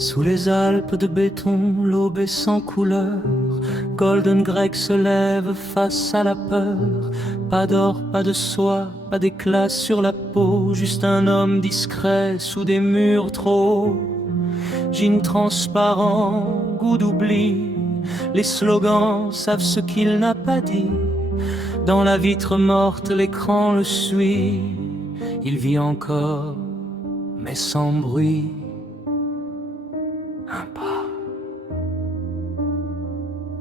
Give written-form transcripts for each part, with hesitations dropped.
Sous les Alpes de béton, l'aube est sans couleur. Golden Greg se lève face à la peur. Pas d'or, pas de soie, pas d'éclat sur la peau. Juste un homme discret sous des murs trop hauts. Jean transparent, goût d'oubli. Les slogans savent ce qu'il n'a pas dit. Dans la vitre morte, l'écran le suit. Il vit encore, mais sans bruit. Un pas,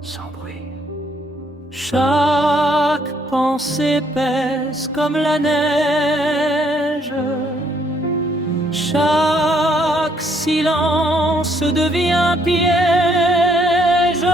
sans bruit. Chaque pensée pèse comme la neige. Chaque silence devient piège.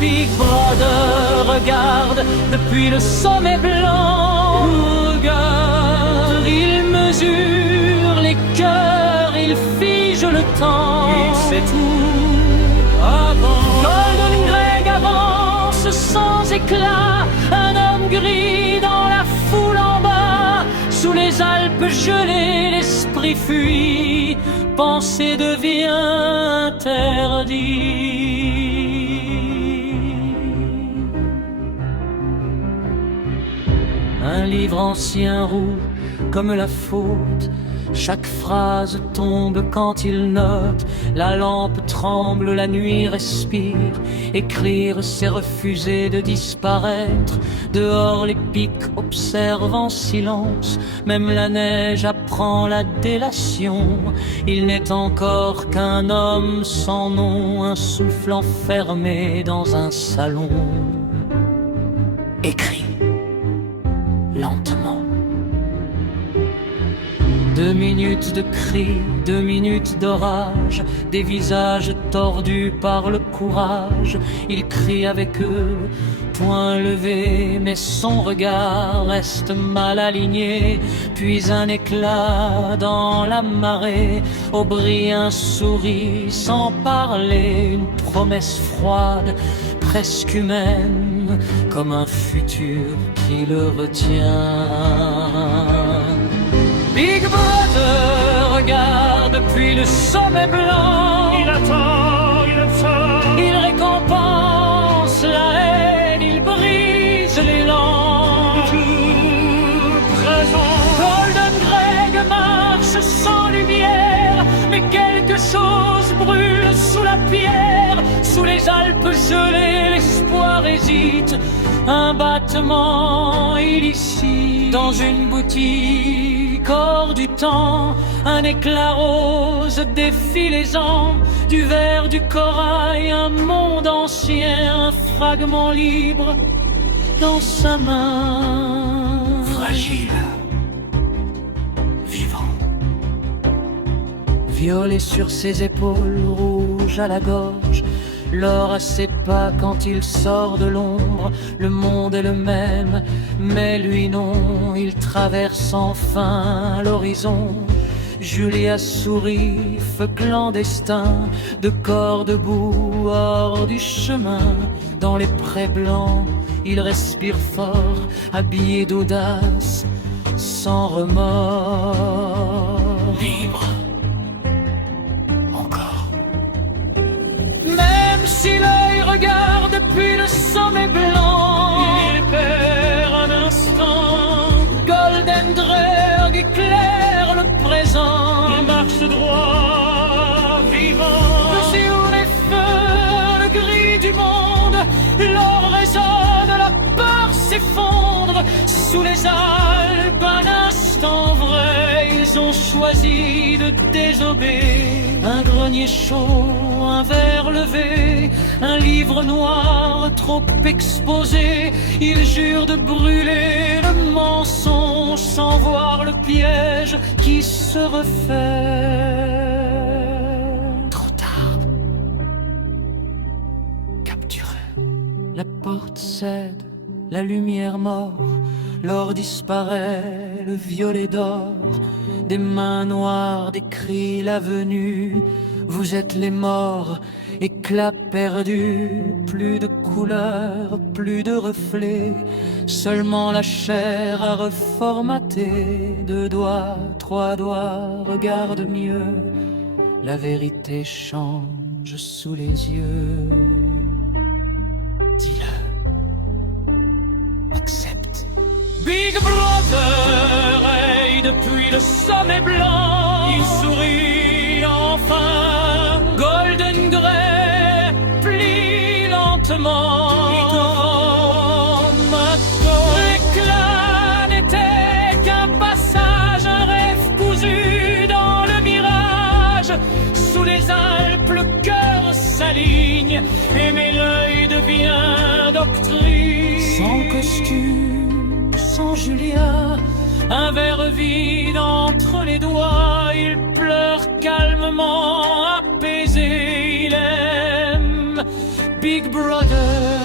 Big Brother regarde depuis le sommet blanc. Regarde, il mesure les cœurs, il fige le temps. Il sait tout avant. Golden Greg avance sans éclat. Un homme gris dans la foule en bas. Sous les Alpes gelées, l'esprit fuit. Penser devient interdit. Un livre ancien roux comme la faute. Chaque phrase tombe quand il note. La lampe tremble, la nuit respire. Écrire, c'est refuser de disparaître. Dehors les pics observent en silence. Même la neige apprend la délation. Il n'est encore qu'un homme sans nom. Un souffle enfermé dans un salon. Écrit lentement. 2 minutes de cris, 2 minutes d'orage, des visages tordus par le courage. Il crie avec eux, poing levé, mais son regard reste mal aligné. Puis un éclat dans la marée, Aubry un sourire sans parler, une promesse froide, presque humaine, comme un futur qui le retient. Big Brother regarde depuis le sommet blanc. Il attend, il observe. Il récompense la haine, il brise l'élan. Toujours présent. Golden Greg marche sans lumière, mais quelque chose brûle sous la pierre. Sous les Alpes gelées, l'espoir hésite. Un battement illicite dans une boutique hors du temps. Un éclat rose défie les ans. Du verre, du corail, un monde ancien. Un fragment libre dans sa main. Fragile. Vivant. Violet sur ses épaules, rouge à la gorge. L'or à ses pas quand il sort de l'ombre. Le monde est le même, mais lui non. Il traverse enfin l'horizon. Julia sourit, feu clandestin. De corps debout, hors du chemin. Dans les prés blancs, il respire fort. Habillé d'audace, sans remords. Libre. Même si l'œil regarde depuis le sommet blanc, Il perd un instant. Golden Greg éclaire le présent. Il marche droit, vivant. Sur les feux, le gris du monde, l'or résonne, la peur s'effondre. Sous les Alpes, un instant vrai, ils ont choisi de désober. Un grenier chaud, un verre levé, un livre noir trop exposé. Ils jurent de brûler le mensonge sans voir le piège qui se refait. Trop tard. Capturé. La porte cède, la lumière mord. L'or disparaît, le violet d'or. Des mains noires décrient la venue. Vous êtes les morts, éclat perdu. Plus de couleurs, plus de reflets. Seulement la chair à reformater. 2 doigts, 3 doigts, regarde mieux. la vérité change sous les yeux. Dis-le. Accepte. Big Brother est depuis le sommet blanc. Il sourit enfin. Golden Grey plie lentement. L'éclat n'était qu'un passage, un rêve cousu dans le mirage. Sous les Alpes, le cœur s'aligne et mais l'œil devient doctrine. Sans costume, sans Julia, un verre vide entre les doigts. Il pleure calmement, apaisé, il aime Big Brother.